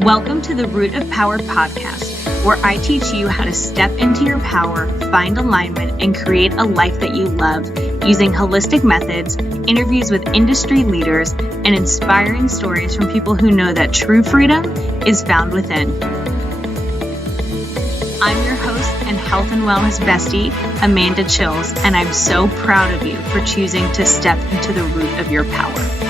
Welcome to the Root of Power podcast, where I teach you how to step into your power, find alignment, and create a life that you love using holistic methods, interviews with industry leaders, and inspiring stories from people who know that true freedom is found within. I'm your host and health and wellness bestie, Amanda Chills, and I'm so proud of you for choosing to step into the root of your power.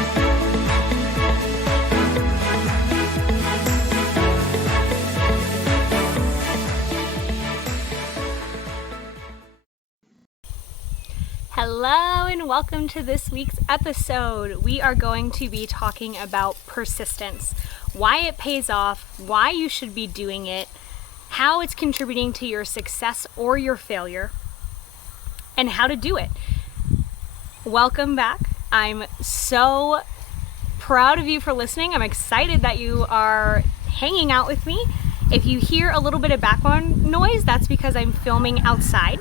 Hello and welcome to this week's episode. We are going to be talking about persistence, why it pays off, why you should be doing it, how it's contributing to your success or your failure, and how to do it. Welcome back. I'm so proud of you for listening. I'm excited that you are hanging out with me. If you hear a little bit of background noise, that's because I'm filming outside.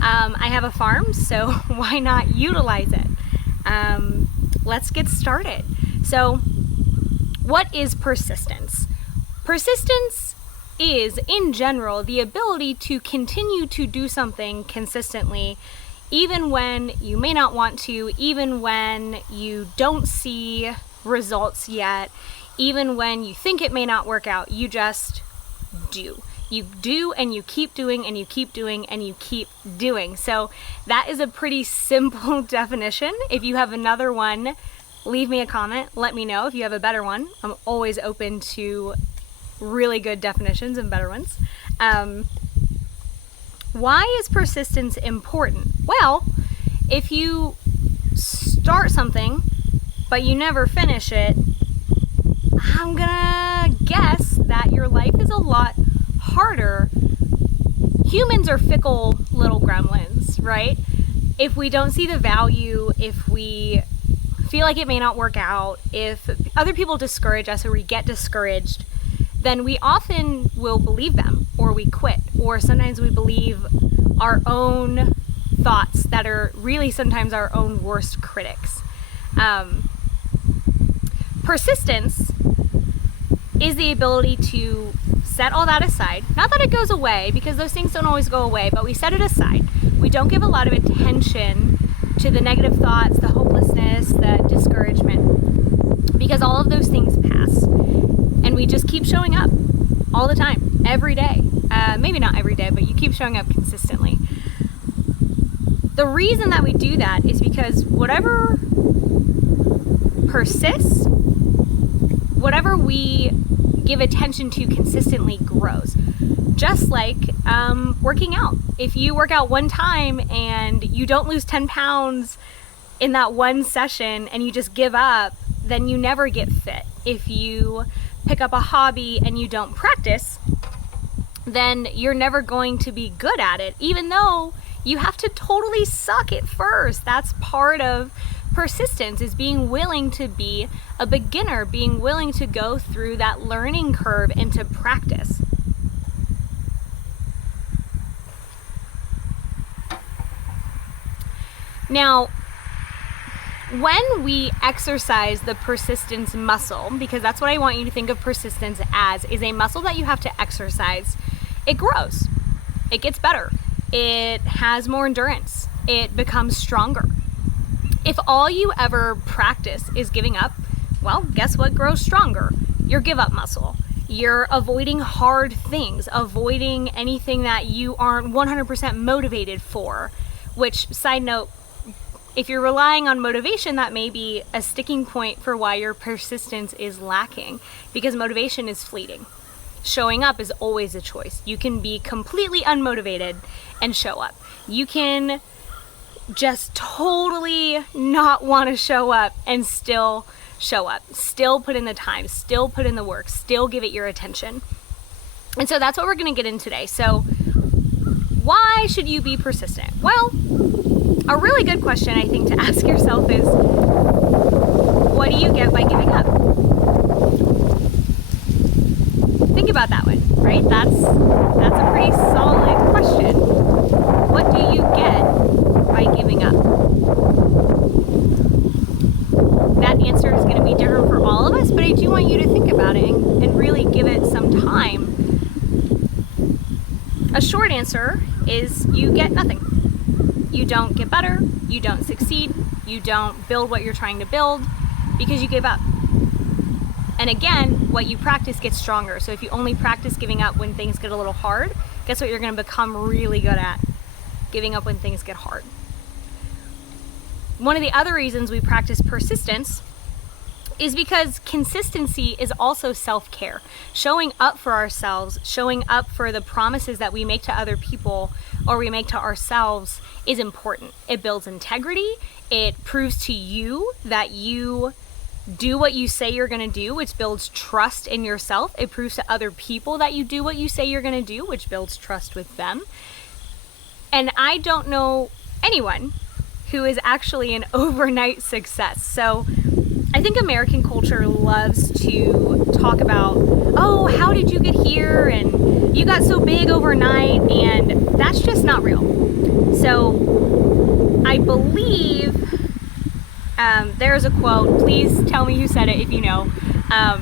I have a farm, so why not utilize it? Let's get started. So, what is persistence? Persistence is, in general, the ability to continue to do something consistently, even when you may not want to, even when you don't see results yet, even when you think it may not work out, you just do. You do and you keep doing and you keep doing and you keep doing. So that is a pretty simple definition. If you have another one, leave me a comment. Let me know if you have a better one. I'm always open to really good definitions and better ones. Why is persistence important? Well, if you start something but you never finish it, I'm gonna guess that your life is a lot harder. Humans are fickle little gremlins, right? If we don't see the value, if we feel like it may not work out, if other people discourage us or we get discouraged, then we often will believe them, or we quit, or sometimes we believe our own thoughts that are really sometimes our own worst critics. Persistence is the ability to set all that aside. Not that it goes away, because those things don't always go away, but we set it aside. We don't give a lot of attention to the negative thoughts, the hopelessness, the discouragement, because all of those things pass. And we just keep showing up all the time, every day. Maybe not every day, but you keep showing up consistently. The reason that we do that is because whatever persists, whatever we give attention to consistently grows. Just like working out. If you work out one time and you don't lose 10 pounds in that one session and you just give up, then you never get fit. If you pick up a hobby and you don't practice, then you're never going to be good at it, even though you have to totally suck at first. That's part of persistence, is being willing to be a beginner, being willing to go through that learning curve and to practice. Now, when we exercise the persistence muscle, because that's what I want you to think of persistence as, is a muscle that you have to exercise, it grows, it gets better, it has more endurance, it becomes stronger. If all you ever practice is giving up, well, guess what grows stronger? Your give up muscle. You're avoiding hard things, avoiding anything that you aren't 100% motivated for, which, side note, if you're relying on motivation, that may be a sticking point for why your persistence is lacking, because motivation is fleeting. Showing up is always a choice. You can be completely unmotivated and show up. You can just totally not want to show up and still show up, still put in the time, still put in the work, still give it your attention. And so that's what we're going to get in today. So why should you be persistent? Well, a really good question I think to ask yourself is, what do you get by giving up? Think about that one, right? That's a pretty solid question. What do you get by giving up? That answer is going to be different for all of us, but I do want you to think about it and really give it time? A short answer is you get nothing. You don't get better, you don't succeed, you don't build what you're trying to build because you give up. And again, what you practice gets stronger. So if you only practice giving up when things get a little hard, guess what you're going to become really good at? Giving up when things get hard. One of the other reasons we practice persistence is because consistency is also self-care. Showing up for ourselves, showing up for the promises that we make to other people or we make to ourselves is important. It builds integrity. It proves to you that you do what you say you're going to do, which builds trust in yourself. It proves to other people that you do what you say you're going to do, which builds trust with them. And I don't know anyone who is actually an overnight success. So I think American culture loves to talk about, oh, how did you get here? And you got so big overnight, and that's just not real. So I believe there's a quote, please tell me who said it if you know. I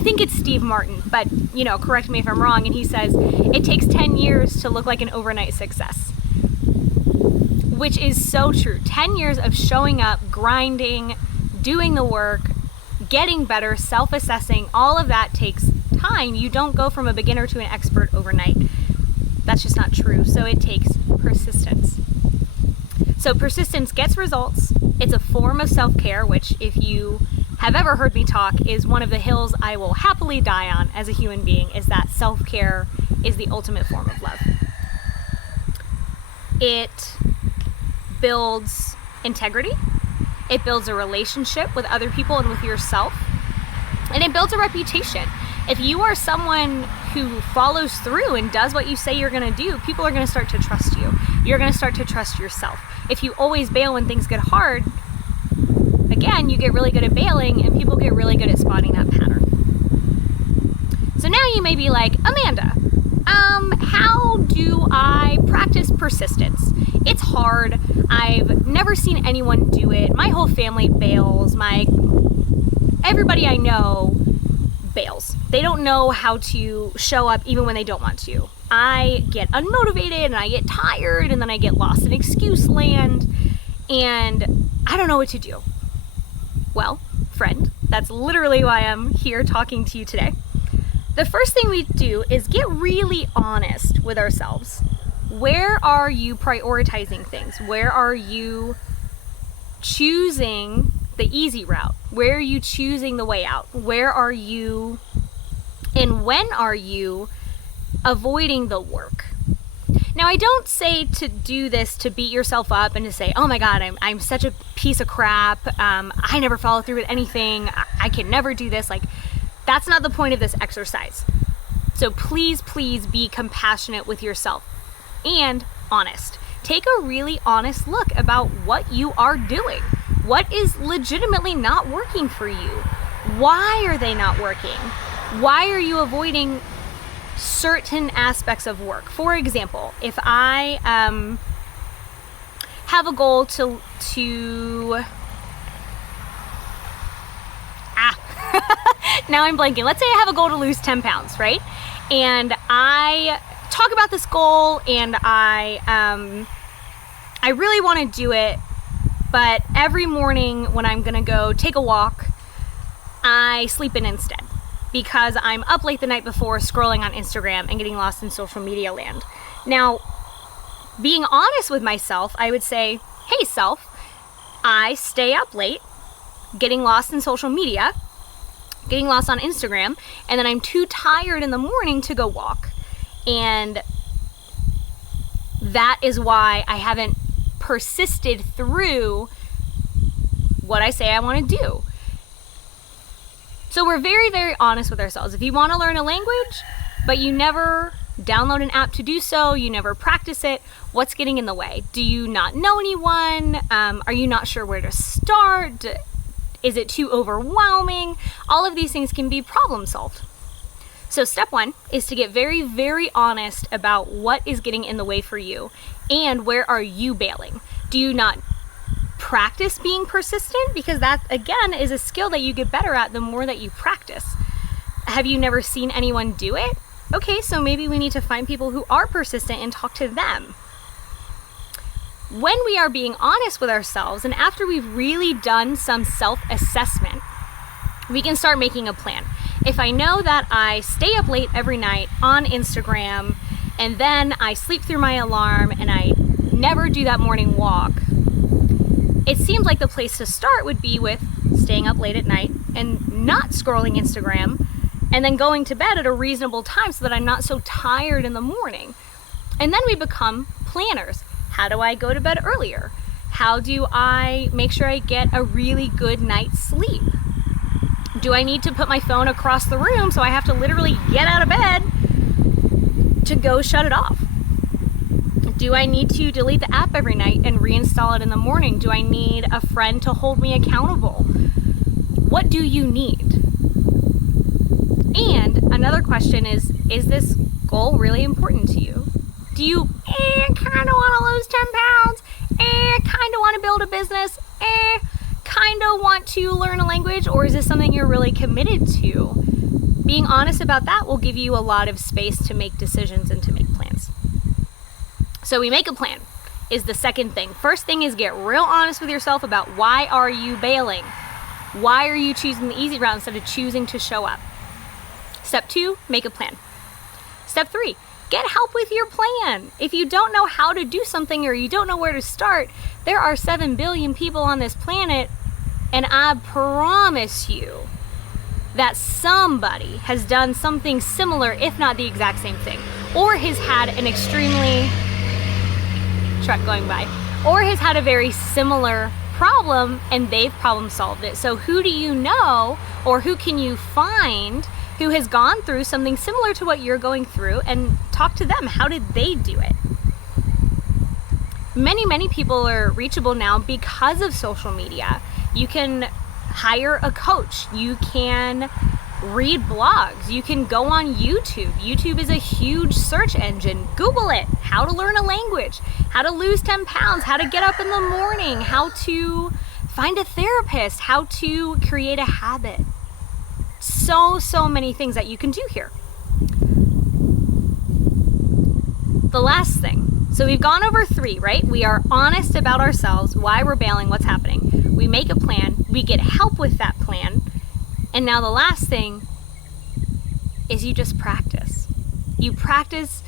think it's Steve Martin, but correct me if I'm wrong, and he says, it takes 10 years to look like an overnight success. Which is so true. 10 years of showing up, grinding, doing the work, getting better, self-assessing, all of that takes time. You don't go from a beginner to an expert overnight. That's just not true. So it takes persistence. So persistence gets results. It's a form of self-care, which if you have ever heard me talk is one of the hills I will happily die on as a human being, is that self-care is the ultimate form of love. It builds integrity, it builds a relationship with other people and with yourself, and it builds a reputation. If you are someone who follows through and does what you say you're going to do, people are going to start to trust you. You're going to start to trust yourself. If you always bail when things get hard, again, you get really good at bailing and people get really good at spotting that pattern. So now you may be like, Amanda, how do I practice persistence? It's hard. I've never seen anyone do it. My whole family bails. Everybody I know bails. They don't know how to show up even when they don't want to. I get unmotivated and I get tired and then I get lost in excuse land and I don't know what to do. Well, friend, that's literally why I'm here talking to you today. The first thing we do is get really honest with ourselves. Where are you prioritizing things? Where are you choosing the easy route? Where are you choosing the way out? Where are you and when are you avoiding the work? Now, I don't say to do this to beat yourself up and to say, oh my God, I'm such a piece of crap. I never follow through with anything. I can never do this. That's not the point of this exercise. So please, please be compassionate with yourself and honest. Take a really honest look about what you are doing. What is legitimately not working for you? Why are they not working? Why are you avoiding certain aspects of work? For example, if I have a goal to now I'm blanking. Let's say I have a goal to lose 10 pounds, right? And I talk about this goal and I really want to do it, but every morning when I'm gonna go take a walk, I sleep in instead because I'm up late the night before scrolling on Instagram and getting lost in social media land. Now, being honest with myself, I would say, hey self, I stay up late, getting lost in social media, getting lost on Instagram, and then I'm too tired in the morning to go walk. And that is why I haven't persisted through what I say I want to do. So we're very, very honest with ourselves. If you want to learn a language, but you never download an app to do so, you never practice it, what's getting in the way? Do you not know anyone? Are you not sure where to start? Is it too overwhelming? All of these things can be problem solved. So step one is to get very, very honest about what is getting in the way for you and where are you bailing. Do you not practice being persistent? Because that, again, is a skill that you get better at the more that you practice. Have you never seen anyone do it? Okay, so maybe we need to find people who are persistent and talk to them. When we are being honest with ourselves, and after we've really done some self-assessment, we can start making a plan. If I know that I stay up late every night on Instagram, and then I sleep through my alarm, and I never do that morning walk, it seems like the place to start would be with staying up late at night and not scrolling Instagram, and then going to bed at a reasonable time so that I'm not so tired in the morning. And then we become planners. How do I go to bed earlier? How do I make sure I get a really good night's sleep? Do I need to put my phone across the room so I have to literally get out of bed to go shut it off? Do I need to delete the app every night and reinstall it in the morning? Do I need a friend to hold me accountable? What do you need? And another question is this goal really important to you? Do you kind of want to lose 10 pounds? Kind of want to build a business? Kind of want to learn a language? Or is this something you're really committed to? Being honest about that will give you a lot of space to make decisions and to make plans. So we make a plan is the second thing. First thing is get real honest with yourself about why are you bailing? Why are you choosing the easy route instead of choosing to show up? Step 2, make a plan. Step 3, get help with your plan. If you don't know how to do something or you don't know where to start, there are 7 billion people on this planet, and I promise you that somebody has done something similar, if not the exact same thing, or has had an extremely truck going by, or has had a very similar problem and they've problem solved it. So who do you know, or who can you find who has gone through something similar to what you're going through, and talk to them. How did they do it? Many people are reachable now because of social media. You can hire a coach. You can read blogs. You can go on YouTube. YouTube is a huge search engine. Google it. How to learn a language, how to lose 10 pounds, how to get up in the morning, how to find a therapist, how to create a habit. So many things that you can do here. The last thing. So we've gone over 3, right? We are honest about ourselves, why we're bailing, what's happening. We make a plan. We get help with that plan. And now the last thing is you just practice. You practice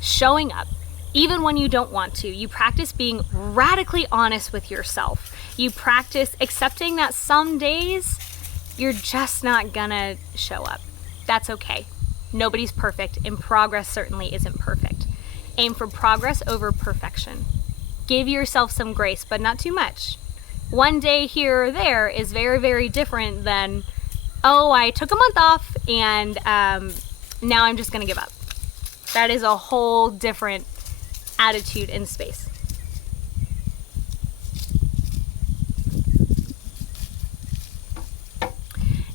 showing up, even when you don't want to. You practice being radically honest with yourself. You practice accepting that some days you're just not gonna show up. That's okay. Nobody's perfect, and progress certainly isn't perfect. Aim for progress over perfection. Give yourself some grace, but not too much. One day here or there is very, very different than, oh, I took a month off and now I'm just gonna give up. That is a whole different attitude and space.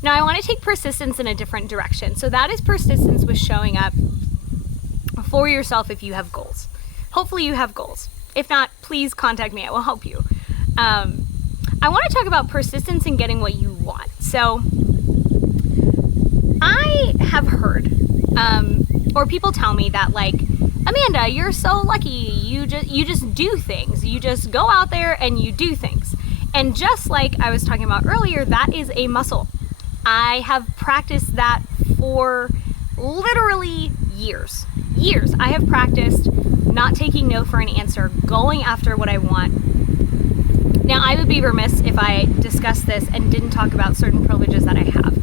Now I want to take persistence in a different direction. So that is persistence with showing up for yourself if you have goals. Hopefully you have goals. If not, please contact me. I will help you. I want to talk about persistence in getting what you want. So I have heard, or people tell me that, like, Amanda, you're so lucky. You just do things. You just go out there and you do things. And just like I was talking about earlier, that is a muscle. I have practiced that for literally years. I have practiced not taking no for an answer, going after what I want. Now, I would be remiss if I discussed this and didn't talk about certain privileges that I have.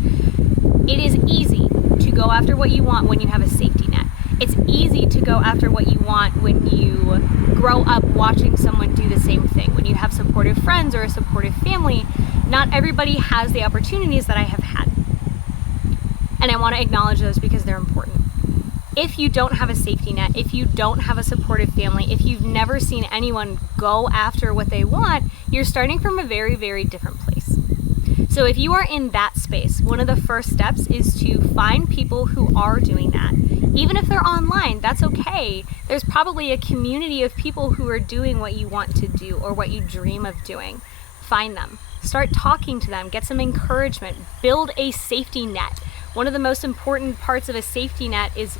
It is easy to go after what you want when you have a safety net. It's easy to go after what you want when you grow up watching someone do the same thing, when you have supportive friends or a supportive family. Not everybody has the opportunities that I have had. And I want to acknowledge those because they're important. If you don't have a safety net, if you don't have a supportive family, if you've never seen anyone go after what they want, you're starting from a very, very different place. So if you are in that space, one of the first steps is to find people who are doing that. Even if they're online, that's okay. There's probably a community of people who are doing what you want to do or what you dream of doing. Find them. Start talking to them. Get some encouragement. Build a safety net. One of the most important parts of a safety net is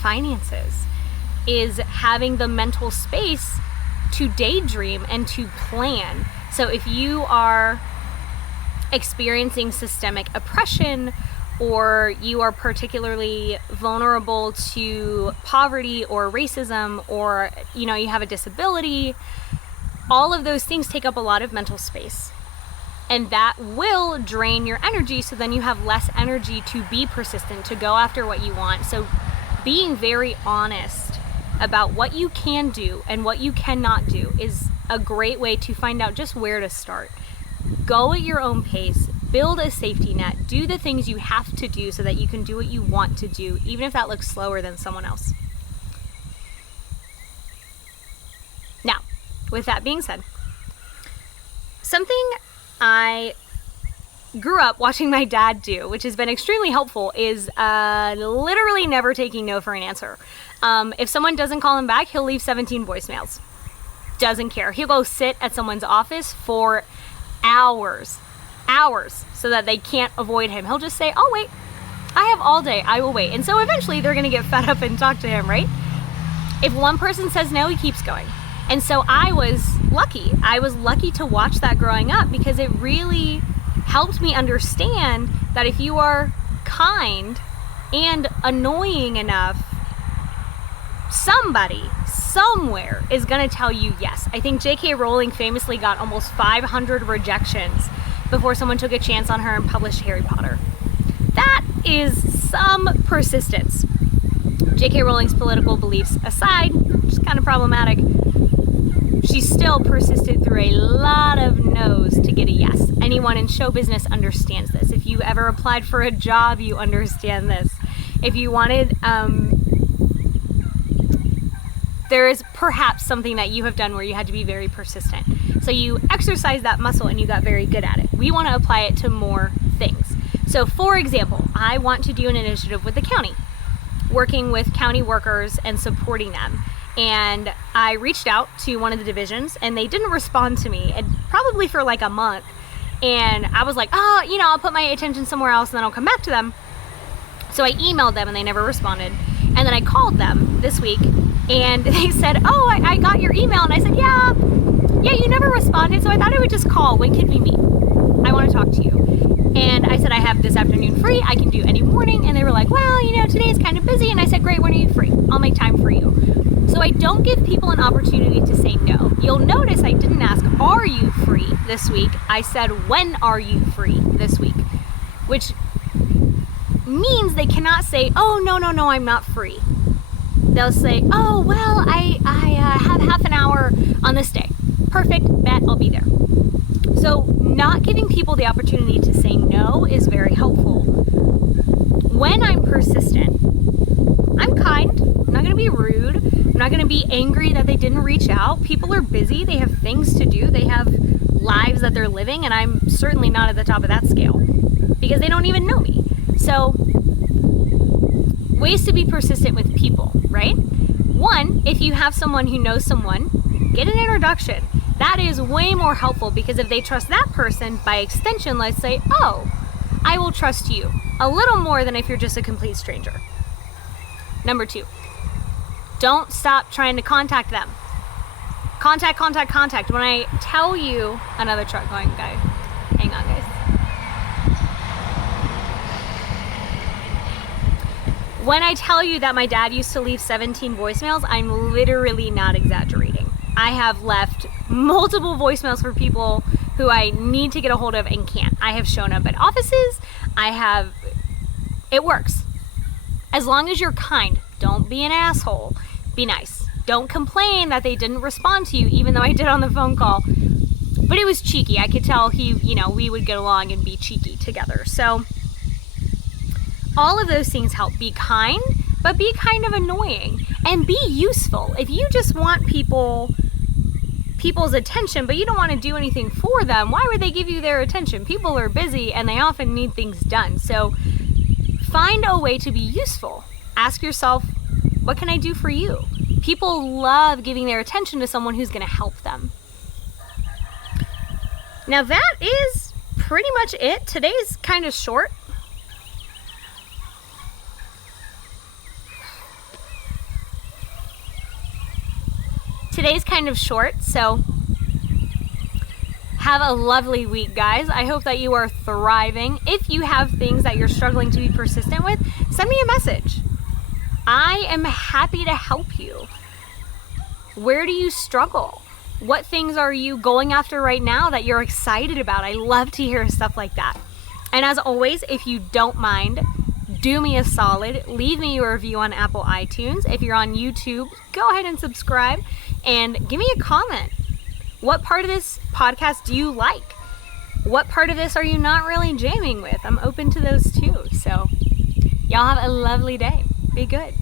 finances, is having the mental space to daydream and to plan. So if you are experiencing systemic oppression, or you are particularly vulnerable to poverty or racism, or you have a disability, all of those things take up a lot of mental space. And that will drain your energy, so then you have less energy to be persistent, to go after what you want. So being very honest about what you can do and what you cannot do is a great way to find out just where to start. Go at your own pace, build a safety net, do the things you have to do so that you can do what you want to do, even if that looks slower than someone else. Now, with that being said, something I grew up watching my dad do, which has been extremely helpful, is literally never taking no for an answer. If someone doesn't call him back, he'll leave 17 voicemails. Doesn't care. He'll go sit at someone's office for hours, so that they can't avoid him. He'll just say, "Oh, wait, I have all day, I will wait." And so eventually they're going to get fed up and talk to him, right? If one person says no, he keeps going. And so I was lucky. I was lucky to watch that growing up, because it really helped me understand that if you are kind and annoying enough, somebody somewhere is going to tell you yes. I think J.K. Rowling famously got almost 500 rejections before someone took a chance on her and published Harry Potter. That is some persistence. J.K. Rowling's political beliefs aside, which is kind of problematic, she still persisted through a lot of no's to get a yes. Anyone in show business understands this. If you ever applied for a job, you understand this. If you wanted, there is perhaps something that you have done where you had to be very persistent. So you exercised that muscle and you got very good at it. We want to apply it to more things. So for example, I want to do an initiative with the county, working with county workers and supporting them. And I reached out to one of the divisions and they didn't respond to me, and probably for like a month. And I was like, I'll put my attention somewhere else and then I'll come back to them. So I emailed them and they never responded. And then I called them this week and they said, I got your email. And I said, yeah, you never responded. So I thought I would just call. When could we meet? I want to talk to you. And I said, I have this afternoon free. I can do any morning. And they were like, well, today is kind of busy. And I said, great, when are you free? I'll make time for you. So I don't give people an opportunity to say no. You'll notice I didn't ask, are you free this week? I said, when are you free this week? Which means they cannot say, no, I'm not free. They'll say, I have half an hour on this day. Perfect, bet I'll be there. So not giving people the opportunity to say no is very helpful. When I'm persistent, I'm kind. I'm not going to be rude. I'm not going to be angry that they didn't reach out. People are busy. They have things to do. They have lives that they're living, and I'm certainly not at the top of that scale because they don't even know me. So ways to be persistent with people, right? One, if you have someone who knows someone, get an introduction. That is way more helpful, because if they trust that person, by extension, let's say, I will trust you a little more than if you're just a complete stranger. Number 2, don't stop trying to contact them. Contact. When I tell you, another truck going by. Hang on, guys. When I tell you that my dad used to leave 17 voicemails, I'm literally not exaggerating. I have left multiple voicemails for people who I need to get a hold of and can't. I have shown up at offices. It works. As long as you're kind, don't be an asshole. Be nice. Don't complain that they didn't respond to you, even though I did on the phone call. But it was cheeky. I could tell we would get along and be cheeky together. So all of those things help. Be kind, but be kind of annoying, and be useful. If you just want people's attention, but you don't want to do anything for them, why would they give you their attention? People are busy and they often need things done. So find a way to be useful. Ask yourself, what can I do for you? People love giving their attention to someone who's going to help them. Now that is pretty much it. Today's kind of short. today's kind of short, so have a lovely week, guys. I hope that you are thriving. If you have things that you're struggling to be persistent with, send me a message. I am happy to help you. Where do you struggle? What things are you going after right now that you're excited about? I love to hear stuff like that. And as always, if you don't mind, do me a solid, leave me a review on Apple iTunes. If you're on YouTube, go ahead and subscribe and give me a comment. What part of this podcast do you like? What part of this are you not really jamming with? I'm open to those too. So y'all have a lovely day. Be good.